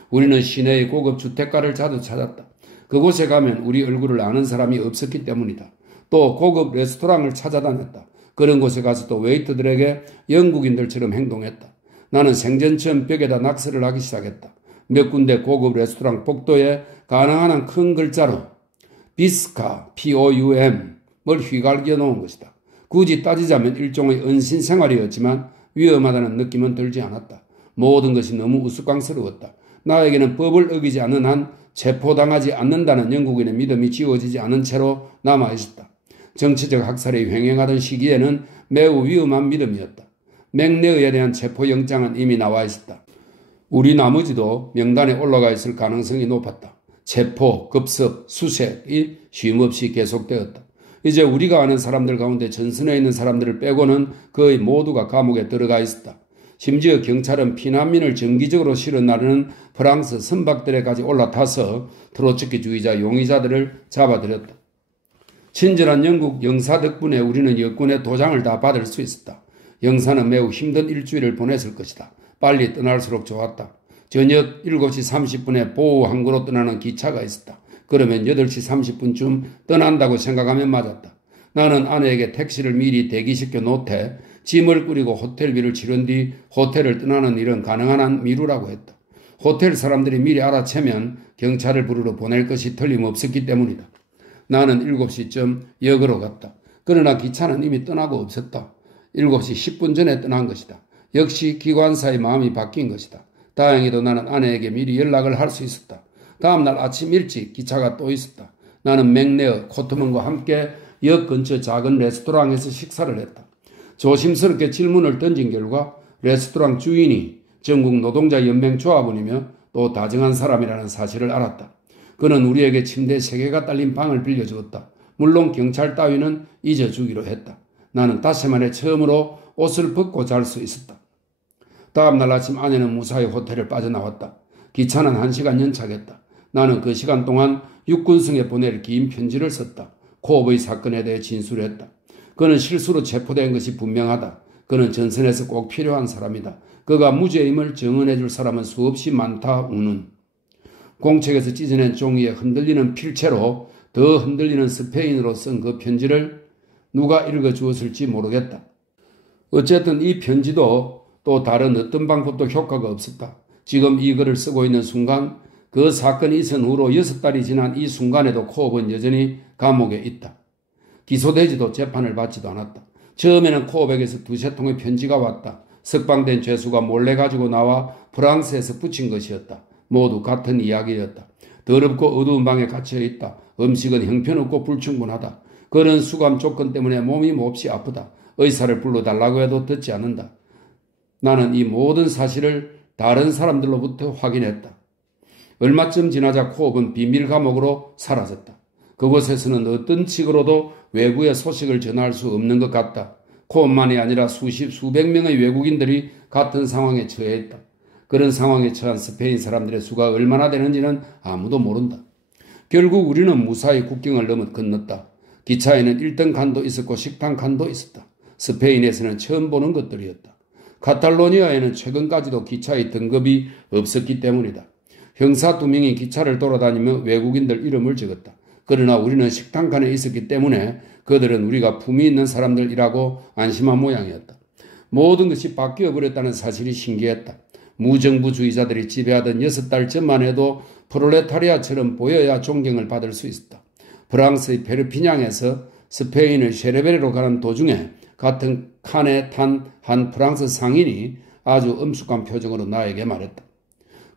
우리는 시내의 고급 주택가를 자주 찾았다. 그곳에 가면 우리 얼굴을 아는 사람이 없었기 때문이다. 또 고급 레스토랑을 찾아다녔다. 그런 곳에 가서 또 웨이터들에게 영국인들처럼 행동했다. 나는 생전처럼 벽에다 낙서를 하기 시작했다. 몇 군데 고급 레스토랑 복도에 가능한 한 큰 글자로 비스카, POUM을 휘갈겨 놓은 것이다. 굳이 따지자면 일종의 은신 생활이었지만 위험하다는 느낌은 들지 않았다. 모든 것이 너무 우스꽝스러웠다. 나에게는 법을 어기지 않는 한 체포당하지 않는다는 영국인의 믿음이 지워지지 않은 채로 남아있었다. 정치적 학살이 횡행하던 시기에는 매우 위험한 믿음이었다. 맥레어에 대한 체포영장은 이미 나와 있었다. 우리 나머지도 명단에 올라가 있을 가능성이 높았다. 체포, 급습, 수색이 쉼없이 계속되었다. 이제 우리가 아는 사람들 가운데 전선에 있는 사람들을 빼고는 거의 모두가 감옥에 들어가 있었다. 심지어 경찰은 피난민을 정기적으로 실어 나르는 프랑스 선박들에까지 올라타서 트로츠키주의자 용의자들을 잡아들였다. 친절한 영국 영사 덕분에 우리는 여권의 도장을 다 받을 수 있었다. 영사는 매우 힘든 일주일을 보냈을 것이다. 빨리 떠날수록 좋았다. 저녁 7시 30분에 보호항구로 떠나는 기차가 있었다. 그러면 8시 30분쯤 떠난다고 생각하면 맞았다. 나는 아내에게 택시를 미리 대기시켜 놓되 짐을 꾸리고 호텔비를 치른 뒤 호텔을 떠나는 일은 가능한 한 미루라고 했다. 호텔 사람들이 미리 알아채면 경찰을 부르러 보낼 것이 틀림없었기 때문이다. 나는 7시쯤 역으로 갔다. 그러나 기차는 이미 떠나고 없었다. 7시 10분 전에 떠난 것이다. 역시 기관사의 마음이 바뀐 것이다. 다행히도 나는 아내에게 미리 연락을 할 수 있었다. 다음날 아침 일찍 기차가 또 있었다. 나는 맥레어, 코트먼과 함께 역 근처 작은 레스토랑에서 식사를 했다. 조심스럽게 질문을 던진 결과 레스토랑 주인이 전국 노동자 연맹 조합원이며 또 다정한 사람이라는 사실을 알았다. 그는 우리에게 침대 3개가 딸린 방을 빌려주었다. 물론 경찰 따위는 잊어주기로 했다. 나는 닷새만에 처음으로 옷을 벗고 잘 수 있었다. 다음날 아침 아내는 무사히 호텔을 빠져나왔다. 기차는 1시간 연착했다. 나는 그 시간 동안 육군성에 보낼 긴 편지를 썼다. 코업의 사건에 대해 진술했다. 그는 실수로 체포된 것이 분명하다. 그는 전선에서 꼭 필요한 사람이다. 그가 무죄임을 증언해 줄 사람은 수없이 많다 우는. 공책에서 찢어낸 종이에 흔들리는 필체로 더 흔들리는 스페인어로 쓴 그 편지를 누가 읽어주었을지 모르겠다. 어쨌든 이 편지도 또 다른 어떤 방법도 효과가 없었다. 지금 이 글을 쓰고 있는 순간 그 사건이 있은 후로 6달이 지난 이 순간에도 코업은 여전히 감옥에 있다. 기소되지도 재판을 받지도 않았다. 처음에는 코업에게서 두세 통의 편지가 왔다. 석방된 죄수가 몰래 가지고 나와 프랑스에서 붙인 것이었다. 모두 같은 이야기였다. 더럽고 어두운 방에 갇혀 있다. 음식은 형편없고 불충분하다. 그는 수감 조건 때문에 몸이 몹시 아프다. 의사를 불러달라고 해도 듣지 않는다. 나는 이 모든 사실을 다른 사람들로부터 확인했다. 얼마쯤 지나자 코업은 비밀 감옥으로 사라졌다. 그곳에서는 어떤 식으로도 외국의 소식을 전할 수 없는 것 같다. 코업만이 아니라 수백 명의 외국인들이 같은 상황에 처해있다. 그런 상황에 처한 스페인 사람들의 수가 얼마나 되는지는 아무도 모른다. 결국 우리는 무사히 국경을 건넜다. 기차에는 1등 칸도 있었고 식당 칸도 있었다. 스페인에서는 처음 보는 것들이었다. 카탈로니아에는 최근까지도 기차의 등급이 없었기 때문이다. 형사 2명이 기차를 돌아다니며 외국인들 이름을 적었다. 그러나 우리는 식당 칸에 있었기 때문에 그들은 우리가 품위 있는 사람들이라고 안심한 모양이었다. 모든 것이 바뀌어버렸다는 사실이 신기했다. 무정부주의자들이 지배하던 6달 전만 해도 프롤레타리아처럼 보여야 존경을 받을 수 있었다. 프랑스의 페르피냥에서 스페인의 쉐르베르로 가는 도중에 같은 칸에 탄 한 프랑스 상인이 아주 엄숙한 표정으로 나에게 말했다.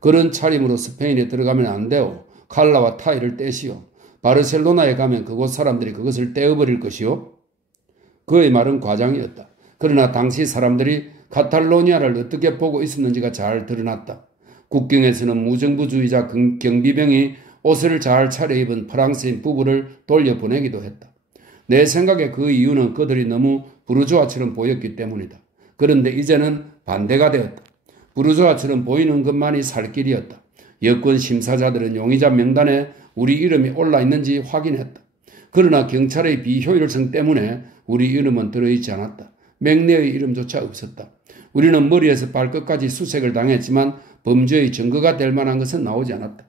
그런 차림으로 스페인에 들어가면 안 돼요. 칼라와 타이를 떼시오. 바르셀로나에 가면 그곳 사람들이 그것을 떼어버릴 것이요. 그의 말은 과장이었다. 그러나 당시 사람들이 카탈로니아를 어떻게 보고 있었는지가 잘 드러났다. 국경에서는 무정부주의자 경비병이 옷을 잘 차려입은 프랑스인 부부를 돌려보내기도 했다. 내 생각에 그 이유는 그들이 너무 부르주아처럼 보였기 때문이다. 그런데 이제는 반대가 되었다. 부르주아처럼 보이는 것만이 살 길이었다. 여권 심사자들은 용의자 명단에 우리 이름이 올라있는지 확인했다. 그러나 경찰의 비효율성 때문에 우리 이름은 들어있지 않았다. 맥내의 이름조차 없었다. 우리는 머리에서 발끝까지 수색을 당했지만 범죄의 증거가 될 만한 것은 나오지 않았다.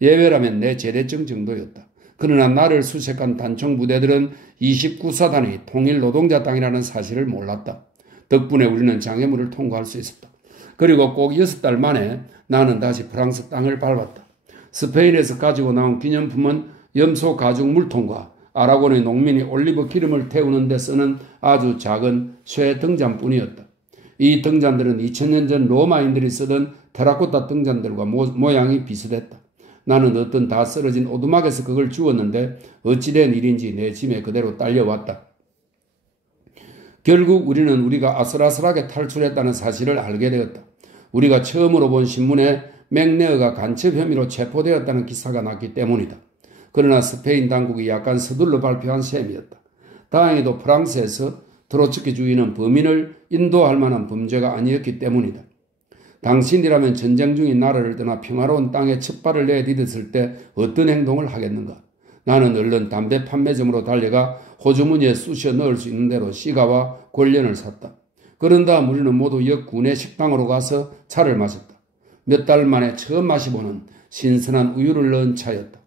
예외라면 내 제대증 정도였다. 그러나 나를 수색한 단총 부대들은 29사단이 통일노동자당이라는 사실을 몰랐다. 덕분에 우리는 장애물을 통과할 수 있었다. 그리고 꼭 6달 만에 나는 다시 프랑스 땅을 밟았다. 스페인에서 가지고 나온 기념품은 염소 가죽 물통과 아라곤의 농민이 올리브 기름을 태우는 데 쓰는 아주 작은 쇠 등잔뿐이었다. 이 등잔들은 2000년 전 로마인들이 쓰던 테라코타 등잔들과 모양이 비슷했다. 나는 어떤 다 쓰러진 오두막에서 그걸 주웠는데 어찌된 일인지 내 짐에 그대로 딸려왔다. 결국 우리는 우리가 아슬아슬하게 탈출했다는 사실을 알게 되었다. 우리가 처음으로 본 신문에 맥네어가 간첩 혐의로 체포되었다는 기사가 났기 때문이다. 그러나 스페인 당국이 약간 서둘러 발표한 셈이었다. 다행히도 프랑스에서 트로츠키주의는 범인을 인도할 만한 범죄가 아니었기 때문이다. 당신이라면 전쟁 중인 나라를 떠나 평화로운 땅에 첫 발을 내디뎠을 때 어떤 행동을 하겠는가? 나는 얼른 담배 판매점으로 달려가 호주머니에 쑤셔 넣을 수 있는 대로 시가와 권련을 샀다. 그런 다음 우리는 모두 역 구내 식당으로 가서 차를 마셨다. 몇 달 만에 처음 마시보는 신선한 우유를 넣은 차였다.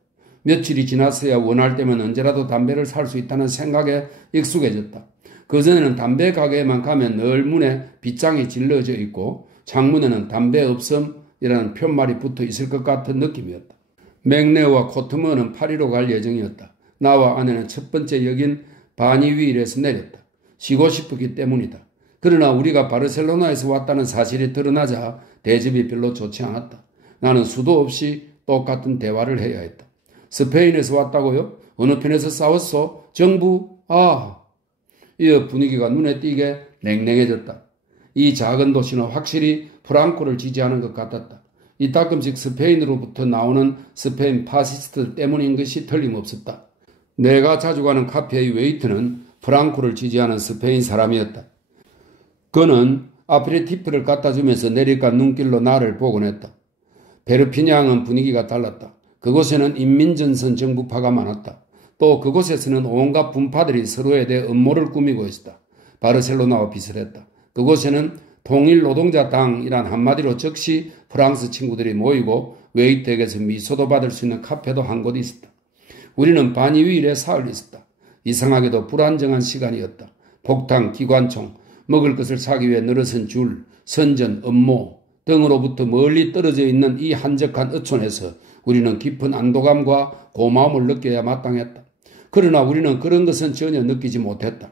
며칠이 지났어야 원할 때면 언제라도 담배를 살 수 있다는 생각에 익숙해졌다. 그전에는 담배 가게에만 가면 늘 문에 빗장이 질러져 있고 창문에는 담배 없음이라는 편말이 붙어 있을 것 같은 느낌이었다. 맥네어와 코트머는 파리로 갈 예정이었다. 나와 아내는 첫 번째 역인 바니위일에서 내렸다. 쉬고 싶었기 때문이다. 그러나 우리가 바르셀로나에서 왔다는 사실이 드러나자 대접이 별로 좋지 않았다. 나는 수도 없이 똑같은 대화를 해야 했다. 스페인에서 왔다고요? 어느 편에서 싸웠어? 정부? 이어 분위기가 눈에 띄게 냉랭해졌다. 이 작은 도시는 확실히 프랑코를 지지하는 것 같았다. 이따금씩 스페인으로부터 나오는 스페인 파시스트 때문인 것이 틀림없었다. 내가 자주 가는 카페의 웨이터는 프랑코를 지지하는 스페인 사람이었다. 그는 아페리티프를 갖다 주면서 내리간 눈길로 나를 보곤 했다. 페르피냥은 분위기가 달랐다. 그곳에는 인민전선 정부파가 많았다. 또 그곳에서는 온갖 분파들이 서로에 대해 음모를 꾸미고 있었다. 바르셀로나와 비슷했다. 그곳에는 통일노동자당이란 한마디로 즉시 프랑스 친구들이 모이고 웨이트에게서 미소도 받을 수 있는 카페도 한 곳 있었다. 우리는 바니위일에 사흘 있었다. 이상하게도 불안정한 시간이었다. 폭탄, 기관총, 먹을 것을 사기 위해 늘어선 줄, 선전, 음모 등으로부터 멀리 떨어져 있는 이 한적한 어촌에서 우리는 깊은 안도감과 고마움을 느껴야 마땅했다. 그러나 우리는 그런 것은 전혀 느끼지 못했다.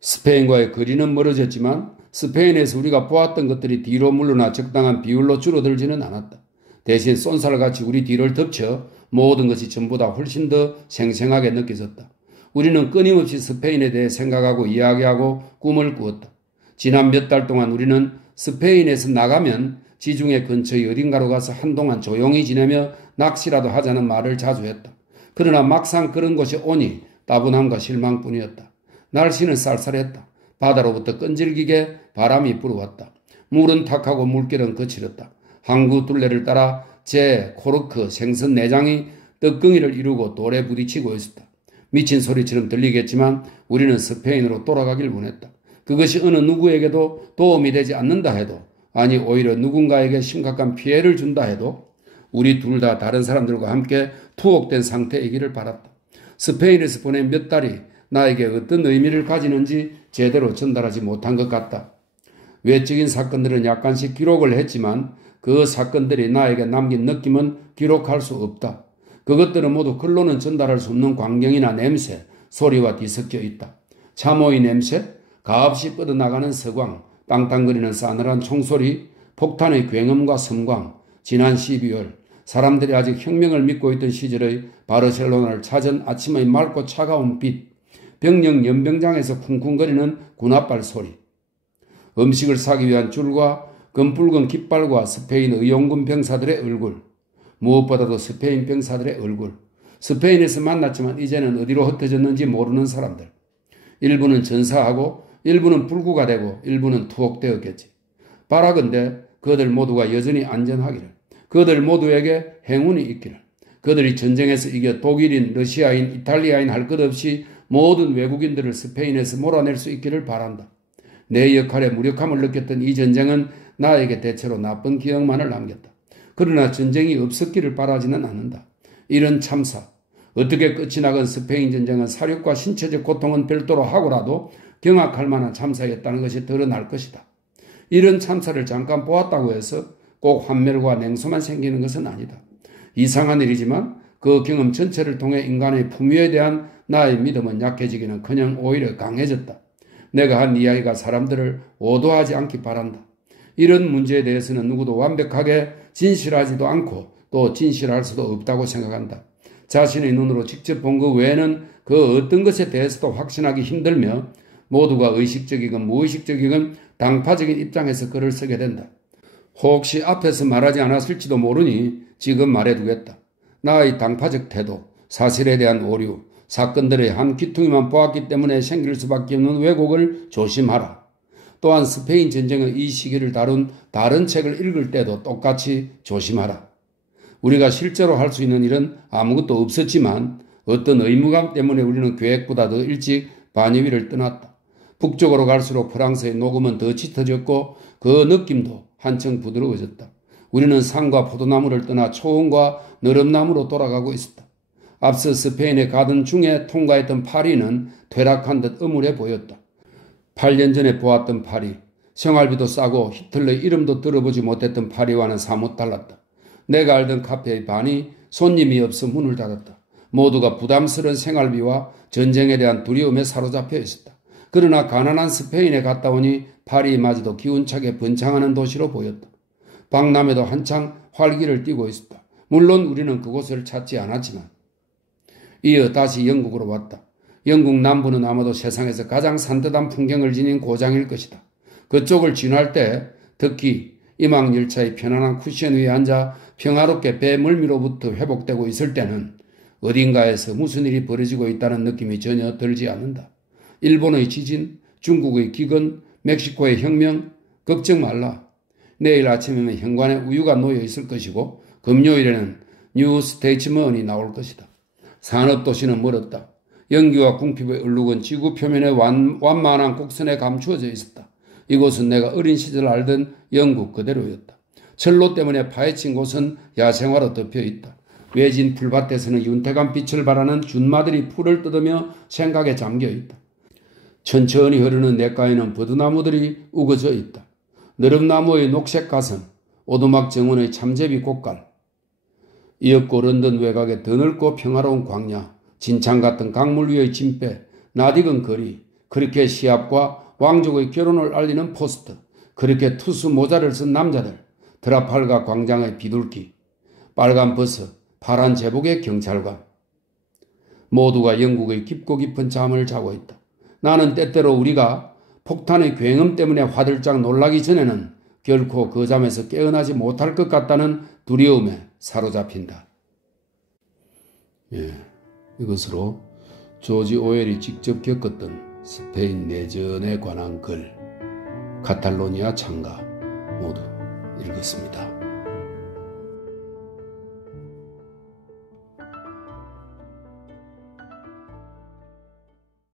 스페인과의 거리는 멀어졌지만 스페인에서 우리가 보았던 것들이 뒤로 물러나 적당한 비율로 줄어들지는 않았다. 대신 쏜살같이 우리 뒤를 덮쳐 모든 것이 전보다 훨씬 더 생생하게 느껴졌다. 우리는 끊임없이 스페인에 대해 생각하고 이야기하고 꿈을 꾸었다. 지난 몇 달 동안 우리는 스페인에서 나가면 지중해 근처의 어딘가로 가서 한동안 조용히 지내며 낚시라도 하자는 말을 자주 했다. 그러나 막상 그런 곳이 오니 따분함과 실망뿐이었다. 날씨는 쌀쌀했다. 바다로부터 끈질기게 바람이 불어왔다. 물은 탁하고 물결은 거칠었다. 항구 둘레를 따라 재, 코르크, 생선 내장이 떡덩이를 이루고 돌에 부딪히고 있었다. 미친 소리처럼 들리겠지만 우리는 스페인으로 돌아가길 원했다. 그것이 어느 누구에게도 도움이 되지 않는다 해도, 아니 오히려 누군가에게 심각한 피해를 준다 해도 우리 둘 다 다른 사람들과 함께 투옥된 상태이기를 바랐다. 스페인에서 보낸 몇 달이 나에게 어떤 의미를 가지는지 제대로 전달하지 못한 것 같다. 외적인 사건들은 약간씩 기록을 했지만 그 사건들이 나에게 남긴 느낌은 기록할 수 없다. 그것들은 모두 글로는 전달할 수 없는 광경이나 냄새, 소리와 뒤섞여 있다. 참호의 냄새, 가없이 뻗어나가는 서광, 땅땅거리는 싸늘한 총소리, 폭탄의 굉음과 섬광, 지난 12월 사람들이 아직 혁명을 믿고 있던 시절의 바르셀로나를 찾은 아침의 맑고 차가운 빛, 병영 연병장에서 쿵쿵거리는 군홧발 소리, 음식을 사기 위한 줄과 검붉은 깃발과 스페인 의용군 병사들의 얼굴, 무엇보다도 스페인 병사들의 얼굴, 스페인에서 만났지만 이제는 어디로 흩어졌는지 모르는 사람들, 일부는 전사하고 일부는 불구가 되고 일부는 투옥되었겠지. 바라건대 그들 모두가 여전히 안전하기를, 그들 모두에게 행운이 있기를, 그들이 전쟁에서 이겨 독일인, 러시아인, 이탈리아인 할 것 없이 모든 외국인들을 스페인에서 몰아낼 수 있기를 바란다. 내 역할에 무력함을 느꼈던 이 전쟁은 나에게 대체로 나쁜 기억만을 남겼다. 그러나 전쟁이 없었기를 바라지는 않는다. 이런 참사, 어떻게 끝이 나건 스페인 전쟁은 사륙과 신체적 고통은 별도로 하고라도 경악할 만한 참사였다는 것이 드러날 것이다. 이런 참사를 잠깐 보았다고 해서 꼭 환멸과 냉소만 생기는 것은 아니다. 이상한 일이지만 그 경험 전체를 통해 인간의 품위에 대한 나의 믿음은 약해지기는커녕 오히려 강해졌다. 내가 한 이야기가 사람들을 오도하지 않기 바란다. 이런 문제에 대해서는 누구도 완벽하게 진실하지도 않고 또 진실할 수도 없다고 생각한다. 자신의 눈으로 직접 본 것 외에는 그 어떤 것에 대해서도 확신하기 힘들며 모두가 의식적이건 무의식적이건 당파적인 입장에서 글을 쓰게 된다. 혹시 앞에서 말하지 않았을지도 모르니 지금 말해두겠다. 나의 당파적 태도, 사실에 대한 오류, 사건들의 한 귀퉁이만 보았기 때문에 생길 수밖에 없는 왜곡을 조심하라. 또한 스페인 전쟁의 이 시기를 다룬 다른 책을 읽을 때도 똑같이 조심하라. 우리가 실제로 할 수 있는 일은 아무것도 없었지만 어떤 의무감 때문에 우리는 계획보다 더 일찍 바니위를 떠났다. 북쪽으로 갈수록 프랑스의 녹음은 더 짙어졌고 그 느낌도 한층 부드러워졌다. 우리는 산과 포도나무를 떠나 초원과 너름나무로 돌아가고 있었다. 앞서 스페인에 가던 중에 통과했던 파리는 퇴락한 듯 음울해 보였다. 8년 전에 보았던 파리, 생활비도 싸고 히틀러의 이름도 들어보지 못했던 파리와는 사뭇 달랐다. 내가 알던 카페의 반이 손님이 없어 문을 닫았다. 모두가 부담스러운 생활비와 전쟁에 대한 두려움에 사로잡혀 있었다. 그러나 가난한 스페인에 갔다 오니 파리마저도 기운차게 번창하는 도시로 보였다. 박람회도 한창 활기를 띠고 있었다. 물론 우리는 그곳을 찾지 않았지만. 이어 다시 영국으로 왔다. 영국 남부는 아마도 세상에서 가장 산뜻한 풍경을 지닌 고장일 것이다. 그쪽을 지날 때 특히 임항열차의 편안한 쿠션 위에 앉아 평화롭게 배 물미로부터 회복되고 있을 때는 어딘가에서 무슨 일이 벌어지고 있다는 느낌이 전혀 들지 않는다. 일본의 지진, 중국의 기근, 멕시코의 혁명, 걱정 말라. 내일 아침이면 현관에 우유가 놓여 있을 것이고 금요일에는 뉴 스테이츠먼이 나올 것이다. 산업도시는 멀었다. 연기와 궁핍의 얼룩은 지구 표면의 완만한 곡선에 감추어져 있었다. 이곳은 내가 어린 시절 알던 영국 그대로였다. 철로 때문에 파헤친 곳은 야생화로 덮여 있다. 외진 풀밭에서는 윤택한 빛을 발하는 준마들이 풀을 뜯으며 생각에 잠겨 있다. 천천히 흐르는 냇가에는 버드나무들이 우거져 있다. 느릅나무의 녹색 가슴, 오두막 정원의 참제비 꽃갈, 이윽고 런던 외곽의 더 넓고 평화로운 광야, 진창 같은 강물 위의 진배, 낯익은 거리, 그렇게 시합과 왕족의 결혼을 알리는 포스트, 그렇게 투수 모자를 쓴 남자들, 드라팔가 광장의 비둘기, 빨간 버스, 파란 제복의 경찰관. 모두가 영국의 깊고 깊은 잠을 자고 있다. 나는 때때로 우리가 폭탄의 굉음 때문에 화들짝 놀라기 전에는 결코 그 잠에서 깨어나지 못할 것 같다는 두려움에 사로잡힌다. 이것으로 조지 오웰이 직접 겪었던 스페인 내전에 관한 글, 카탈로니아 창가 모두 읽었습니다.